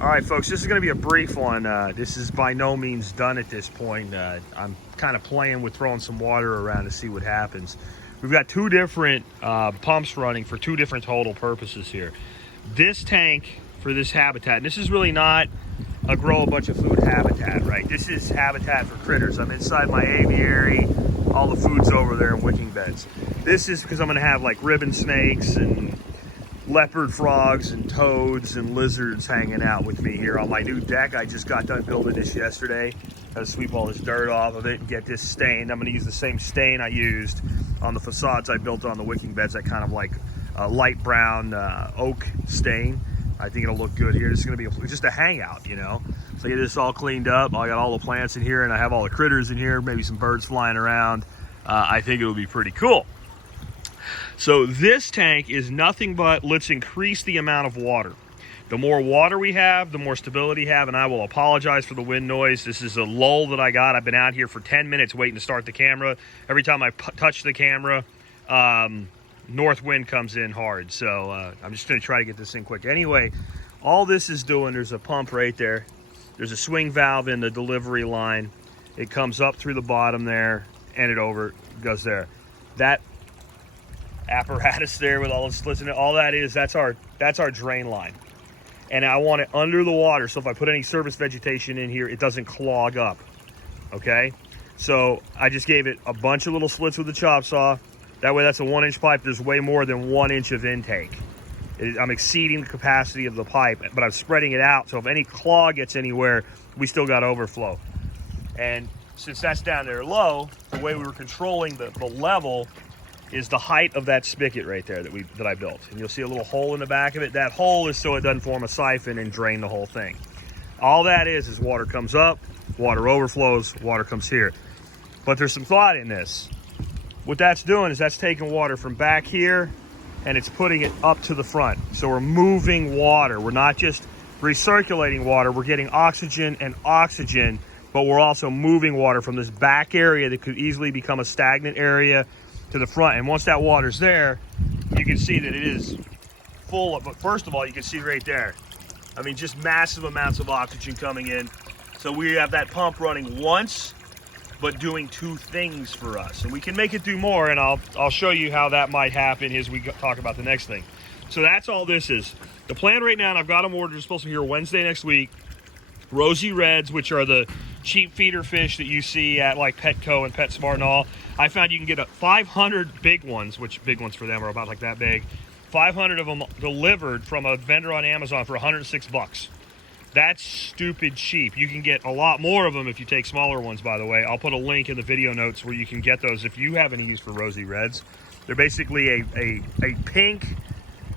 All right, folks, this is going to be a brief one. This is by no means done at this point. I'm kind of playing with throwing some water around to see what happens. We've got two different pumps running for two different total purposes here. This tank for this habitat, and this is really not a grow a bunch of food habitat, right? This is habitat for critters. I'm inside my aviary. All the food's over there in wicking beds. This is because I'm going to have like ribbon snakes and leopard frogs and toads and lizards hanging out with me here on my new deck. I just got done building this yesterday. Got to sweep all this dirt off of it and get this stained. I'm going to use the same stain I used on the facades I built on the wicking beds, that kind of like light brown oak stain. I think it'll look good here. This is going to be just a hangout, you know. So get this all cleaned up. I got all the plants in here and I have all the critters in here, maybe some birds flying around. I think it'll be pretty cool. So this tank is nothing but, let's increase the amount of water. The more water we have, the more stability we have, and I will apologize for the wind noise. This is a lull that I got. I've been out here for 10 minutes waiting to start the camera. Every time I touch the camera, north wind comes in hard. So I'm just gonna try to get this in quick. Anyway, all this is doing, there's a pump right there. There's a swing valve in the delivery line. It comes up through the bottom there and it goes there. That apparatus there with all the slits in it, all that is, that's our drain line. And I want it under the water, so if I put any surface vegetation in here, it doesn't clog up, okay? So I just gave it a bunch of little slits with the chop saw. That way that's a 1-inch pipe. There's way more than 1 inch of intake. I'm exceeding the capacity of the pipe, but I'm spreading it out, so if any clog gets anywhere, we still got overflow. And since that's down there low, the way we were controlling the level is the height of that spigot right there that I built. And you'll see a little hole in the back of it. That hole is so it doesn't form a siphon and drain the whole thing. All that is water comes up, water overflows, water comes here. But there's some thought in this. What that's doing is that's taking water from back here and it's putting it up to the front. So we're moving water. We're not just recirculating water, we're getting oxygen and oxygen, but we're also moving water from this back area that could easily become a stagnant area to the front. And once that water's there, you can see that it is full of, but first of all, you can see right there, I mean, just massive amounts of oxygen coming in. So we have that pump running once, but doing two things for us. And we can make it do more, and I'll show you how that might happen as we talk about the next thing. So that's all this is. The plan right now, and I've got them ordered, supposed to be here Wednesday next week. Rosy reds, which are the cheap feeder fish that you see at like Petco and PetSmart and all. I found you can get 500 big ones, which big ones for them are about like that big. 500 of them delivered from a vendor on Amazon for 106 bucks. That's stupid cheap. You can get a lot more of them if you take smaller ones, by the way. I'll put a link in the video notes where you can get those if you have any use for rosy reds. They're basically a pink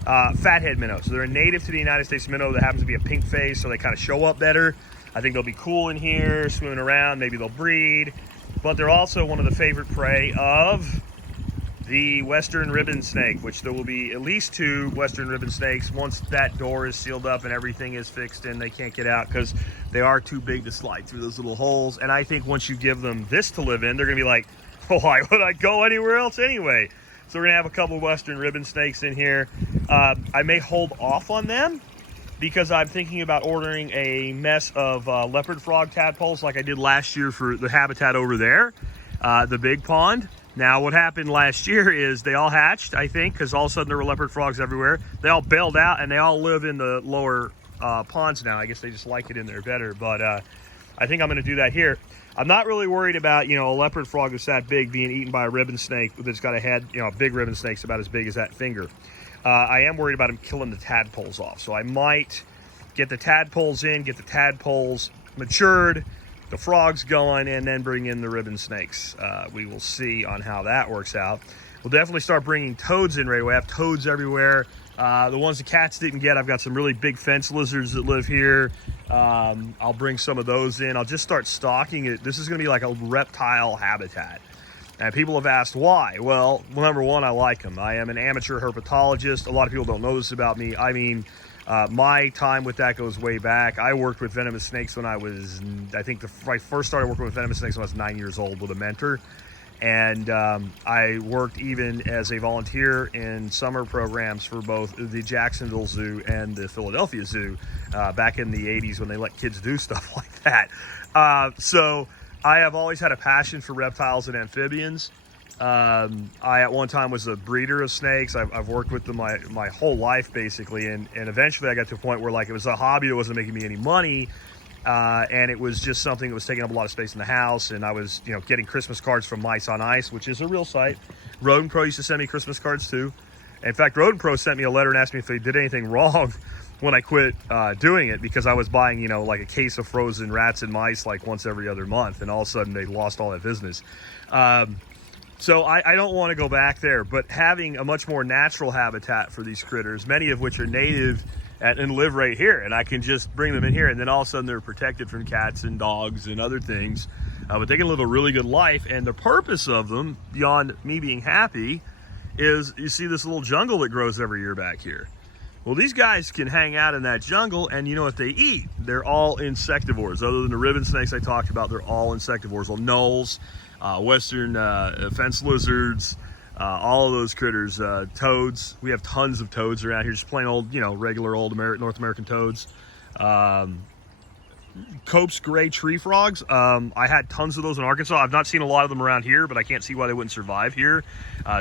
fathead minnow. So they're a native to the United States minnow that happens to be a pink face, so they kind of show up better. I think they'll be cool in here, swimming around. Maybe they'll breed. But they're also one of the favorite prey of the western ribbon snake, which there will be at least 2 western ribbon snakes once that door is sealed up and everything is fixed and they can't get out because they are too big to slide through those little holes. And I think once you give them this to live in, they're going to be like, oh, why would I go anywhere else anyway? So we're going to have a couple western ribbon snakes in here. I may hold off on them because I'm thinking about ordering a mess of leopard frog tadpoles like I did last year for the habitat over there, the big pond. Now, what happened last year is they all hatched, I think, because all of a sudden there were leopard frogs everywhere. They all bailed out, and they all live in the lower ponds now. I guess they just like it in there better, but I think I'm going to do that here. I'm not really worried about, you know, a leopard frog that's that big being eaten by a ribbon snake that's got a head, you know, a big ribbon snake's about as big as that finger. I am worried about him killing the tadpoles off, so I might get the tadpoles in, get the tadpoles matured, the frogs going, and then bring in the ribbon snakes. We will see on how that works out. We'll definitely start bringing toads in right away. I have toads everywhere. The ones the cats didn't get, I've got some really big fence lizards that live here. I'll bring some of those in. I'll just start stocking it. This is going to be like a reptile habitat. And people have asked why. Well, number one, I like them. I am an amateur herpetologist. A lot of people don't know this about me. I mean, my time with that goes way back. I worked with venomous snakes when I was, I think I first started working with venomous snakes when I was 9 years old with a mentor. And I worked even as a volunteer in summer programs for both the Jacksonville Zoo and the Philadelphia Zoo back in the 80s when they let kids do stuff like that. So I have always had a passion for reptiles and amphibians. I at one time was a breeder of snakes. I've worked with them my whole life basically, and eventually I got to a point where like it was a hobby that wasn't making me any money. And it was just something that was taking up a lot of space in the house. And I was, getting Christmas cards from Mice on Ice, which is a real site. Rodent Pro used to send me Christmas cards too. In fact, Rodent Pro sent me a letter and asked me if they did anything wrong when I quit doing it, because I was buying, like a case of frozen rats and mice like once every other month. And all of a sudden they lost all that business. So I don't want to go back there, but having a much more natural habitat for these critters, many of which are native and live right here, and I can just bring them in here, and then all of a sudden they're protected from cats and dogs and other things, but they can live a really good life. And the purpose of them, beyond me being happy, is you see this little jungle that grows every year back here. Well, these guys can hang out in that jungle, and you know what they eat? They're all insectivores. Other than the ribbon snakes I talked about, they're all insectivores. Well, gnolls, western fence lizards, all of those critters, toads. We have tons of toads around here, just plain old, regular old North American toads. Cope's gray tree frogs. I had tons of those in Arkansas. I've not seen a lot of them around here, but I can't see why they wouldn't survive here.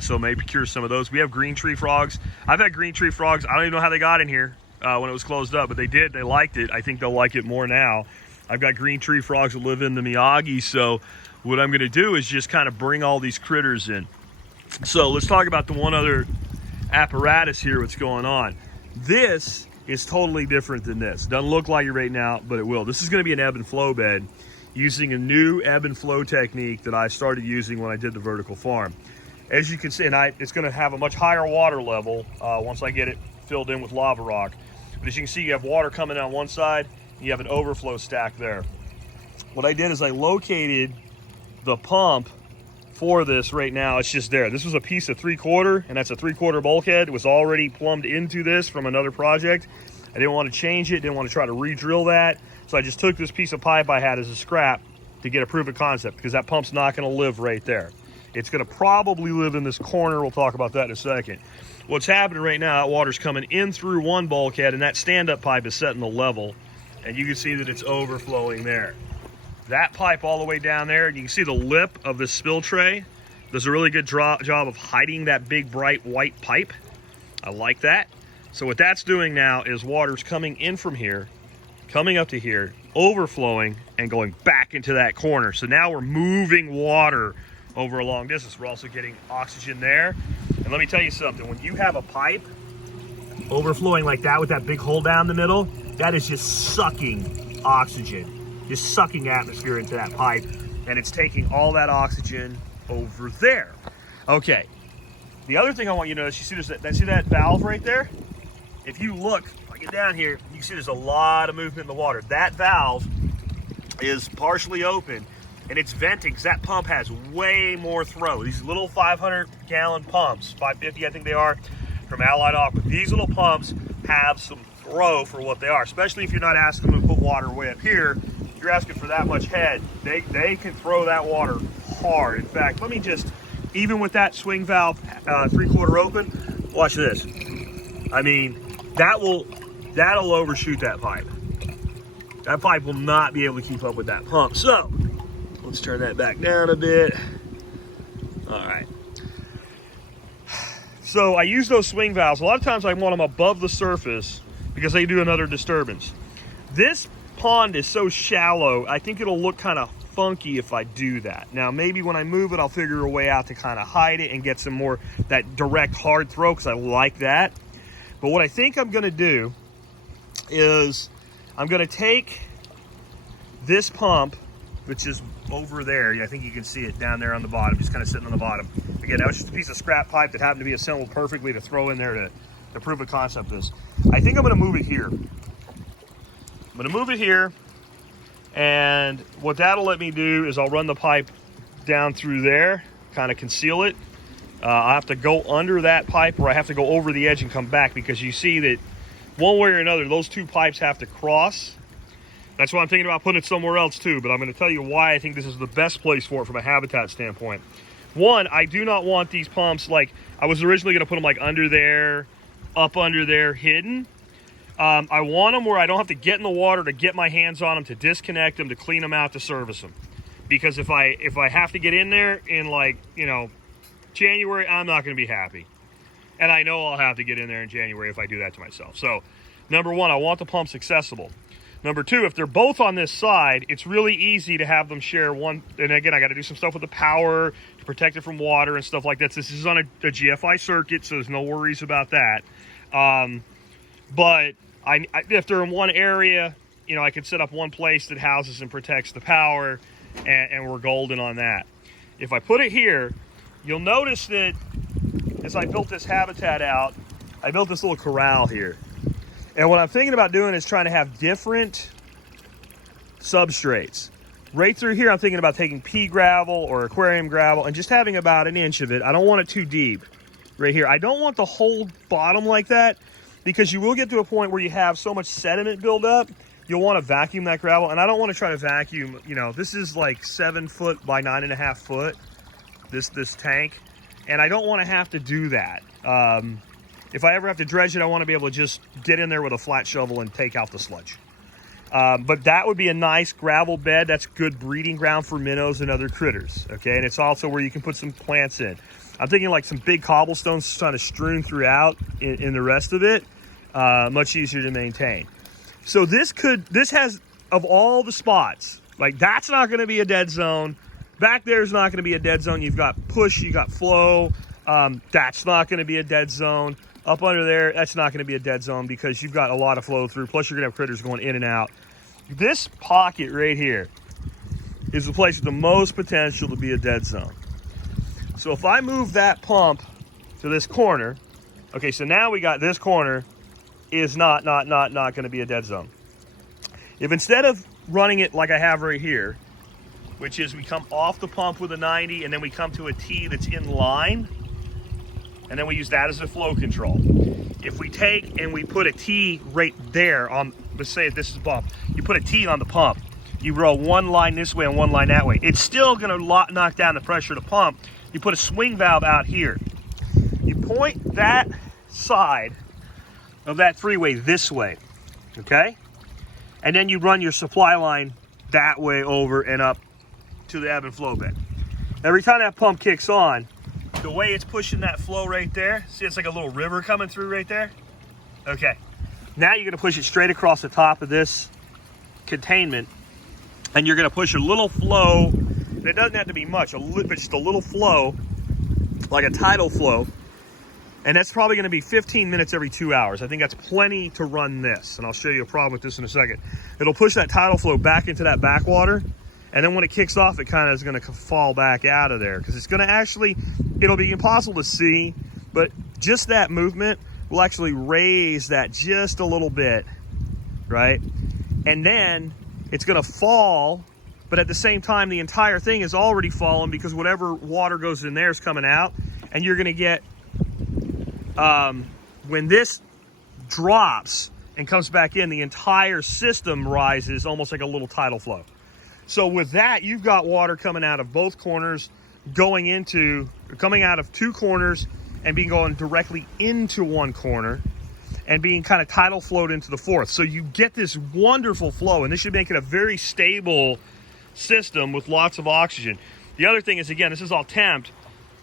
So maybe procure some of those. We have green tree frogs. I've had green tree frogs. I don't even know how they got in here when it was closed up, but they did. They liked it. I think they'll like it more now. I've got green tree frogs that live in the Miyagi. So what I'm going to do is just kind of bring all these critters in. So let's talk about the one other apparatus here, what's going on. This is totally different than this. Doesn't look like it right now, but it will. This is going to be an ebb and flow bed using a new ebb and flow technique that I started using when I did the vertical farm. As you can see, and it's going to have a much higher water level once I get it filled in with lava rock. But as you can see, you have water coming on one side, and you have an overflow stack there. What I did is I located the pump for this right now. It's just there. This was a piece of 3/4, and that's a 3/4 bulkhead. It was already plumbed into this from another project. I didn't want to change it, didn't want to try to re-drill that. So I just took this piece of pipe I had as a scrap to get a proof of concept, because that pump's not going to live right there. It's going to probably live in this corner. We'll talk about that in a second. What's happening right now, that water's coming in through one bulkhead, and that stand-up pipe is setting the level, and you can see that it's overflowing there. That pipe all the way down there, and you can see the lip of the spill tray does a really good job of hiding that big bright white pipe. I like that. So what that's doing now is water's coming in from here, coming up to here, overflowing, and going back into that corner. So now we're moving water over a long distance. We're also getting oxygen there. And let me tell you something, when you have a pipe overflowing like that with that big hole down the middle, that is just sucking oxygen. Just sucking atmosphere into that pipe, and it's taking all that oxygen over there. Okay, the other thing I want you to notice, you see see that valve right there? If you look, I get down here, you can see there's a lot of movement in the water. That valve is partially open, and it's venting because that pump has way more throw. These little 500-gallon pumps, 550 I think they are, from Allied Aqua. These little pumps have some throw for what they are, especially if you're not asking them to put water way up here. You're asking for that much head, they can throw that water hard. In fact, let me just, even with that swing valve 3/4 open, watch this. I mean, that'll overshoot that pipe. That pipe will not be able to keep up with that pump. So let's turn that back down a bit. All right. So I use those swing valves. A lot of times I want them above the surface because they do another disturbance. This pond is so shallow, I think it'll look kind of funky if I do that. Now, maybe when I move it, I'll figure a way out to kind of hide it and get some more that direct hard throw, because I like that. But what I think I'm going to do is I'm going to take this pump, which is over there. I think you can see it down there on the bottom, just kind of sitting on the bottom. Again, that was just a piece of scrap pipe that happened to be assembled perfectly to throw in there to prove a concept of this. I think I'm going to move it here. I'm going to move it here, and what that'll let me do is I'll run the pipe down through there, kind of conceal it. I have to go under that pipe, or I have to go over the edge and come back, because you see that one way or another, those two pipes have to cross. That's why I'm thinking about putting it somewhere else too, but I'm going to tell you why I think this is the best place for it from a habitat standpoint. One, I do not want these pumps, like I was originally going to put them like under there, up under there, hidden. I want them where I don't have to get in the water to get my hands on them, to disconnect them, to clean them out, to service them. Because if I have to get in there in, like, you know, January, I'm not going to be happy. And I know I'll have to get in there in January if I do that to myself. So, number one, I want the pumps accessible. Number two, if they're both on this side, it's really easy to have them share one. And again, I got to do some stuff with the power to protect it from water and stuff like that. This is on a GFI circuit, so there's no worries about that. But if they're in one area, you know, I could set up one place that houses and protects the power, and we're golden on that. If I put it here, you'll notice that as I built this habitat out, I built this little corral here. And what I'm thinking about doing is trying to have different substrates. Right through here, I'm thinking about taking pea gravel or aquarium gravel and just having about an inch of it. I don't want it too deep right here. I don't want the whole bottom like that, because you will get to a point where you have so much sediment build up, you'll want to vacuum that gravel. And I don't want to try to vacuum, you know, this is like 7 foot by 9.5 foot, this tank. And I don't want to have to do that. If I ever have to dredge it, I want to be able to just get in there with a flat shovel and take out the sludge. But that would be a nice gravel bed. That's good breeding ground for minnows and other critters, okay? And it's also where you can put some plants in. I'm thinking like some big cobblestones kind of strewn throughout in the rest of it. Much easier to maintain. So this has, of all the spots, like that's not going to be a dead zone. Back there's not going to be a dead zone. You've got push, you got flow. That's not going to be a dead zone. Up under there, that's not going to be a dead zone because you've got a lot of flow through. Plus, you're going to have critters going in and out. This pocket right here is the place with the most potential to be a dead zone. So if I move that pump to this corner, okay, so now we got this corner is not going to be a dead zone. If instead of running it like I have right here, which is we come off the pump with a 90 and then we come to a T that's in line, and then we use that as a flow control. If we take and we put a T right there on, let's say if this is a bump, you put a T on the pump, you roll one line this way and one line that way. It's still gonna knock down the pressure of the pump. You put a swing valve out here. You point that side of that three-way this way, okay? And then you run your supply line that way over and up to the ebb and flow bed. Every time that pump kicks on, the way it's pushing that flow right there, see it's like a little river coming through right there? Okay, now you're gonna push it straight across the top of this containment, and you're gonna push a little flow, and it doesn't have to be much, just a little flow, like a tidal flow, and that's probably gonna be 15 minutes every 2 hours. I think that's plenty to run this, and I'll show you a problem with this in a second. It'll push that tidal flow back into that backwater, and then when it kicks off, it kind of is going to fall back out of there because it's going to actually, it'll be impossible to see, but just that movement will actually raise that just a little bit, right? And then it's going to fall, but at the same time, the entire thing is already fallen because whatever water goes in there is coming out, and you're going to get, when this drops and comes back in, the entire system rises almost like a little tidal flow. So with that, you've got water coming out of both corners, coming out of two corners and going directly into one corner and being kind of tidal flowed into the fourth. So you get this wonderful flow, and this should make it a very stable system with lots of oxygen. The other thing is, again, this is all temped.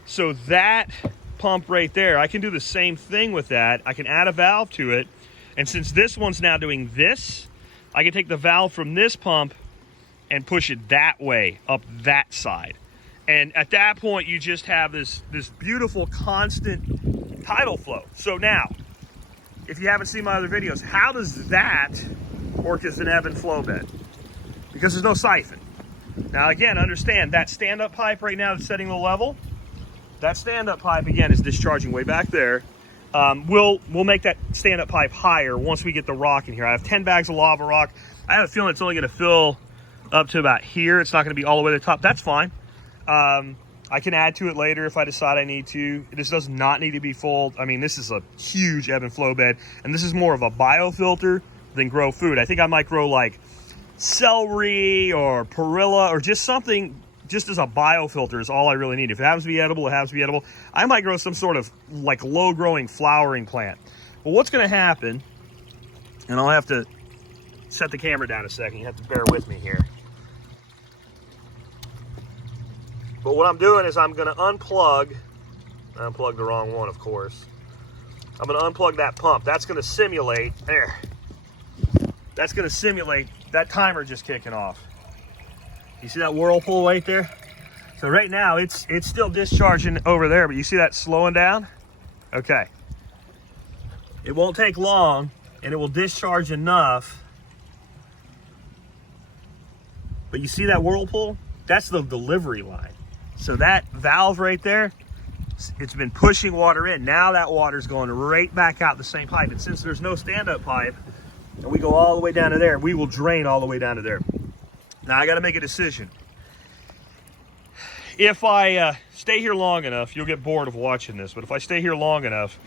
So that pump right there, I can do the same thing with that. I can add a valve to it. And since this one's now doing this, I can take the valve from this pump and push it that way, up that side. And at that point, you just have this beautiful, constant tidal flow. So now, if you haven't seen my other videos, how does that work as an ebb and flow bed? Because there's no siphon. Now again, understand that stand-up pipe right now that's setting the level, that stand-up pipe, again, is discharging way back there. We'll make that stand-up pipe higher once we get the rock in here. I have 10 bags of lava rock. I have a feeling it's only gonna fill up to about here. It's not going to be all the way to the top. That's fine. I can add to it later if I decide I need to. This does not need to be full. I mean, this is a huge ebb and flow bed, and this is more of a biofilter than grow food. I think I might grow like celery or perilla or just something just as a biofilter is all I really need. If it happens to be edible, it happens to be edible. I might grow some sort of like low growing flowering plant. Well, what's gonna happen, and I'll have to set the camera down a second, you have to bear with me here. But what I'm doing is I'm gonna unplug the wrong one, of course. I'm gonna unplug that pump. That's gonna simulate, there. That's gonna simulate that timer just kicking off. You see that whirlpool right there? So right now it's still discharging over there, but you see that slowing down? Okay. It won't take long and it will discharge enough. But you see that whirlpool? That's the delivery line. So that valve right there, it's been pushing water in. Now that water's going right back out the same pipe. And since there's no stand-up pipe, and we go all the way down to there, we will drain all the way down to there. Now I gotta make a decision. If I stay here long enough, you'll get bored of watching this, but if I stay here long enough,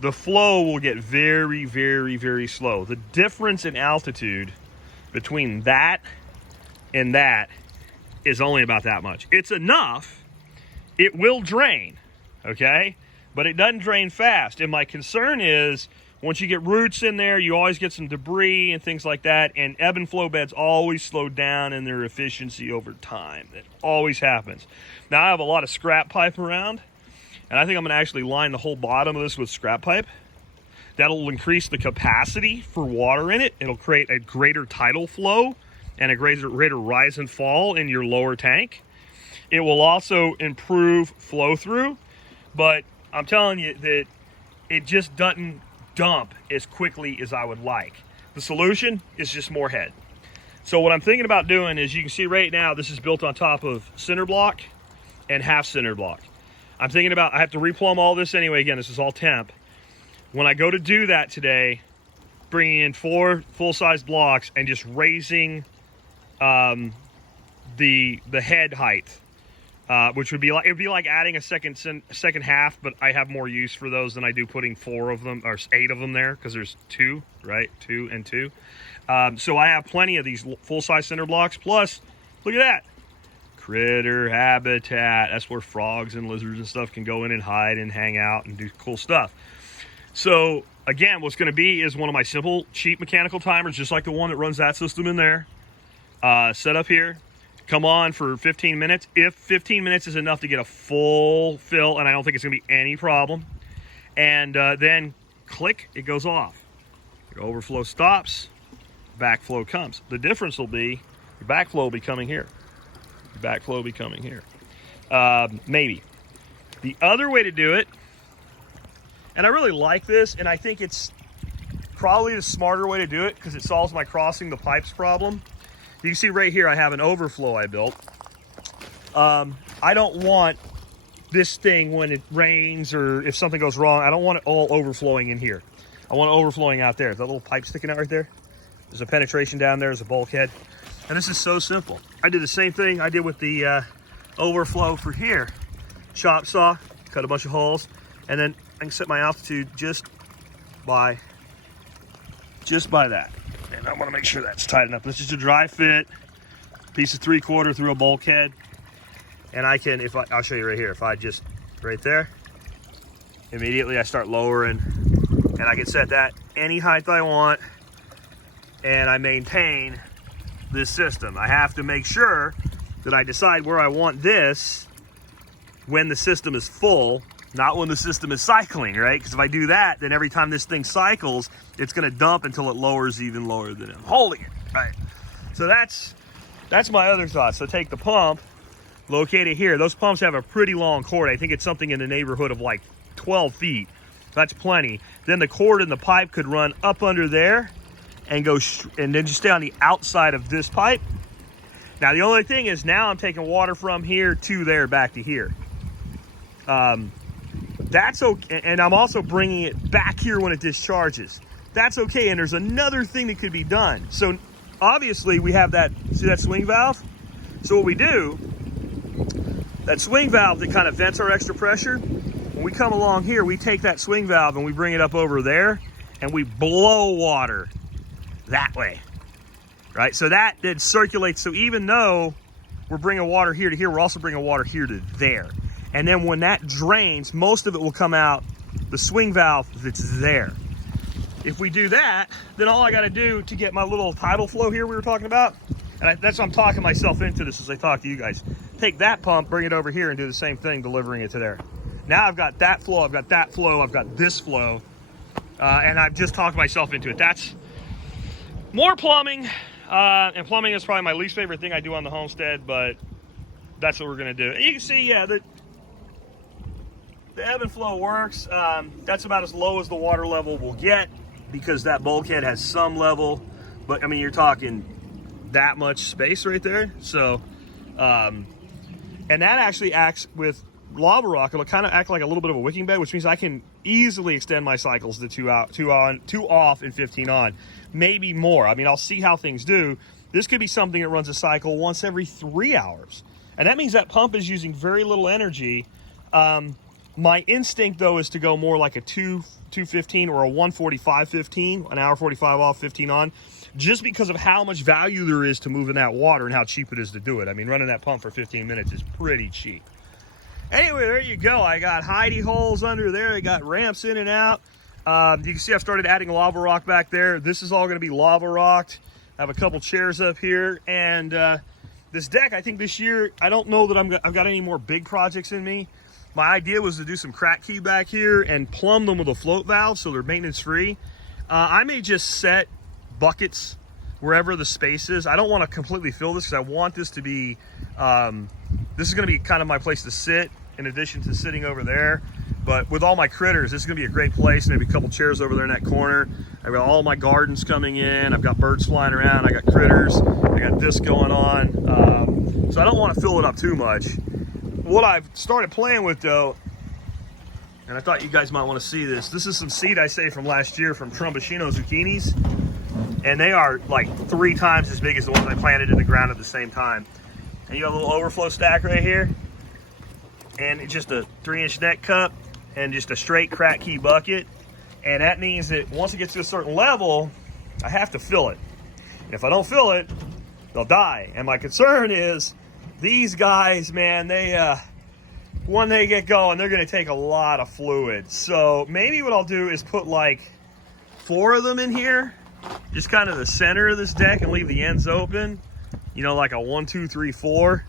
the flow will get very, very, very slow. The difference in altitude between that and that is only about that much. It's enough, it will drain, okay? But it doesn't drain fast. And my concern is, once you get roots in there, you always get some debris and things like that, and ebb and flow beds always slow down in their efficiency over time. It always happens. Now I have a lot of scrap pipe around, and I think I'm gonna actually line the whole bottom of this with scrap pipe. That'll increase the capacity for water in it. It'll create a greater tidal flow and a greater rise and fall in your lower tank. It will also improve flow through, but I'm telling you that it just doesn't dump as quickly as I would like. The solution is just more head. So what I'm thinking about doing is, you can see right now, this is built on top of cinder block and half cinder block. I'm thinking about, I have to replumb all this anyway. Again, this is all temp. When I go to do that today, bringing in 4 full-size blocks and just raising the head height, which would be like, it'd be like adding a second half, but I have more use for those than I do putting 4 of them or 8 of them there, because there's 2, right? 2 and 2. So I have plenty of these full-size cinder blocks. Plus, look at that, critter habitat. That's where frogs and lizards and stuff can go in and hide and hang out and do cool stuff. So again, what's going to be is one of my simple, cheap mechanical timers, just like the one that runs that system in there. Set up here, come on for 15 minutes. If 15 minutes is enough to get a full fill, and I don't think it's gonna be any problem, and then click, it goes off. Your overflow stops, backflow comes. The difference will be your backflow will be coming here. Your backflow will be coming here. Maybe. The other way to do it, and I really like this, and I think it's probably the smarter way to do it because it solves my crossing the pipes problem. You can see right here, I have an overflow I built. I don't want this thing, when it rains or if something goes wrong, I don't want it all overflowing in here. I want it overflowing out there. That little pipe sticking out right there. There's a penetration down there, there's a bulkhead. And this is so simple. I did the same thing I did with the overflow for here. Chop saw, cut a bunch of holes, and then I can set my altitude just by that. And I want to make sure that's tight enough. This is a dry fit, piece of 3/4 through a bulkhead. And I can, I'll show you right here. If I just, right there, immediately I start lowering, and I can set that any height I want, and I maintain this system. I have to make sure that I decide where I want this when the system is full, not when the system is cycling, right? Because if I do that, then every time this thing cycles, it's gonna dump until it lowers even lower than I'm holding it, right? So that's my other thought. So take the pump, locate it here. Those pumps have a pretty long cord. I think it's something in the neighborhood of like 12 feet. That's plenty. Then the cord in the pipe could run up under there and go, and then just stay on the outside of this pipe. Now the only thing is, now I'm taking water from here to there, back to here. That's okay, and I'm also bringing it back here when it discharges. That's okay, and there's another thing that could be done. So obviously we have that, see that swing valve? So what we do, that swing valve that kind of vents our extra pressure, when we come along here, we take that swing valve and we bring it up over there, and we blow water that way, right? So that then circulates. So even though we're bringing water here to here. We're also bringing water here to there. And then when that drains, most of it will come out the swing valve that's there. If we do that, then all I got to do to get my little tidal flow here we were talking about, and that's what I'm talking myself into this as I talk to you guys. Take that pump, bring it over here, and do the same thing, delivering it to there. Now I've got that flow, I've got that flow, I've got this flow, and I've just talked myself into it. That's more plumbing, and plumbing is probably my least favorite thing I do on the homestead, but that's what we're going to do. And you can see, yeah, the ebb and flow works. That's about as low as the water level will get because that bulkhead has some level, but I mean, you're talking that much space right there. So, and that actually acts with lava rock. It'll kind of act like a little bit of a wicking bed, which means I can easily extend my cycles to 2 out, 2 on, 2 off, and 15 on, maybe more. I mean, I'll see how things do. This could be something that runs a cycle once every 3 hours, and that means that pump is using very little energy. My instinct though is to go more like a 215 or a 145-15, an hour 45 off, 15 on, just because of how much value there is to moving that water and how cheap it is to do it. I mean, running that pump for 15 minutes is pretty cheap. Anyway, there you go. I got hidey holes under there. I got ramps in and out. You can see I've started adding lava rock back there. This is all going to be lava rocked. I have a couple chairs up here, and this deck, I think this year, I don't know that I've got any more big projects in me. My idea was to do some crack key back here and plumb them with a float valve so they're maintenance free. I may just set buckets wherever the space is. I don't want to completely fill this because I want this to be, this is going to be kind of my place to sit in addition to sitting over there. But with all my critters, this is going to be a great place. Maybe a couple chairs over there in that corner. I've got all my gardens coming in. I've got birds flying around. I got critters. I got this going on. So I don't want to fill it up too much. What I've started playing with though, and I thought you guys might want to see this. This is some seed I saved from last year from Tromboncino zucchinis. And they are like 3 times as big as the ones I planted in the ground at the same time. And you have a little overflow stack right here. And it's just a 3-inch neck cup and just a straight crack key bucket. And that means that once it gets to a certain level, I have to fill it. And if I don't fill it, they'll die. And my concern is these guys, man, when they get going, they're gonna take a lot of fluid. So maybe what I'll do is put like 4 of them in here, just kind of the center of this deck, and leave the ends open, you know, like a 1, 2, 3, 4.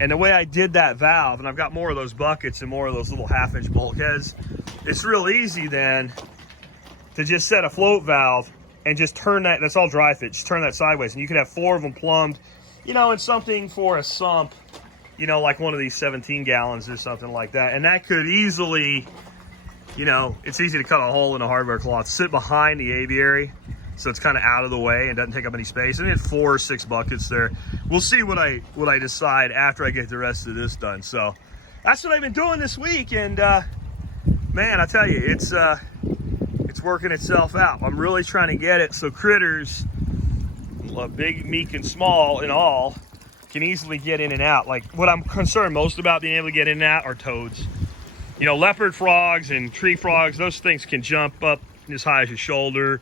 And the way I did that valve, and I've got more of those buckets and more of those little 1/2-inch bulkheads, it's real easy then to just set a float valve and just turn that, that's all dry fit, just turn that sideways, and you could have 4 of them plumbed, you know, in something for a sump, you know, like one of these 17 gallons or something like that. And that could easily, you know, it's easy to cut a hole in a hardware cloth, sit behind the aviary, so it's kind of out of the way and doesn't take up any space. And we had 4 or 6 buckets there. We'll see what I decide after I get the rest of this done. So that's what I've been doing this week, and man, I tell you, it's working itself out. I'm really trying to get it so critters, big, meek, and small and all, can easily get in and out. Like, what I'm concerned most about being able to get in and out are toads. You know, leopard frogs and tree frogs, those things can jump up as high as your shoulder.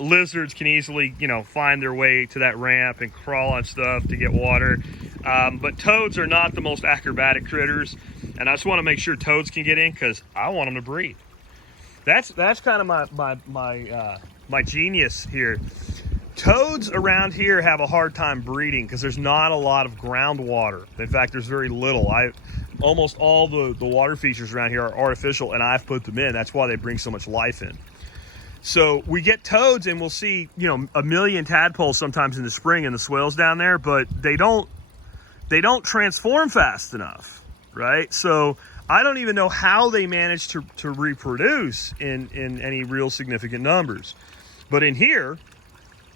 Lizards can easily, you know, find their way to that ramp and crawl on stuff to get water. But toads are not the most acrobatic critters, and I just want to make sure toads can get in because I want them to breed. That's kind of my genius here. Toads around here have a hard time breeding because there's not a lot of groundwater. In fact, there's very little. Almost all the water features around here are artificial, and I've put them in. That's why they bring so much life in. So we get toads, and we'll see, you know, 1 million tadpoles sometimes in the spring in the swales down there, but they don't transform fast enough, right? So I don't even know how they manage to reproduce in any real significant numbers. But in here,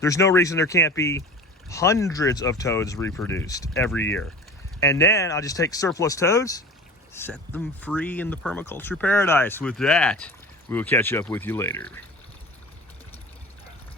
there's no reason there can't be hundreds of toads reproduced every year. And then I'll just take surplus toads, set them free in the permaculture paradise. With that, we will catch up with you later.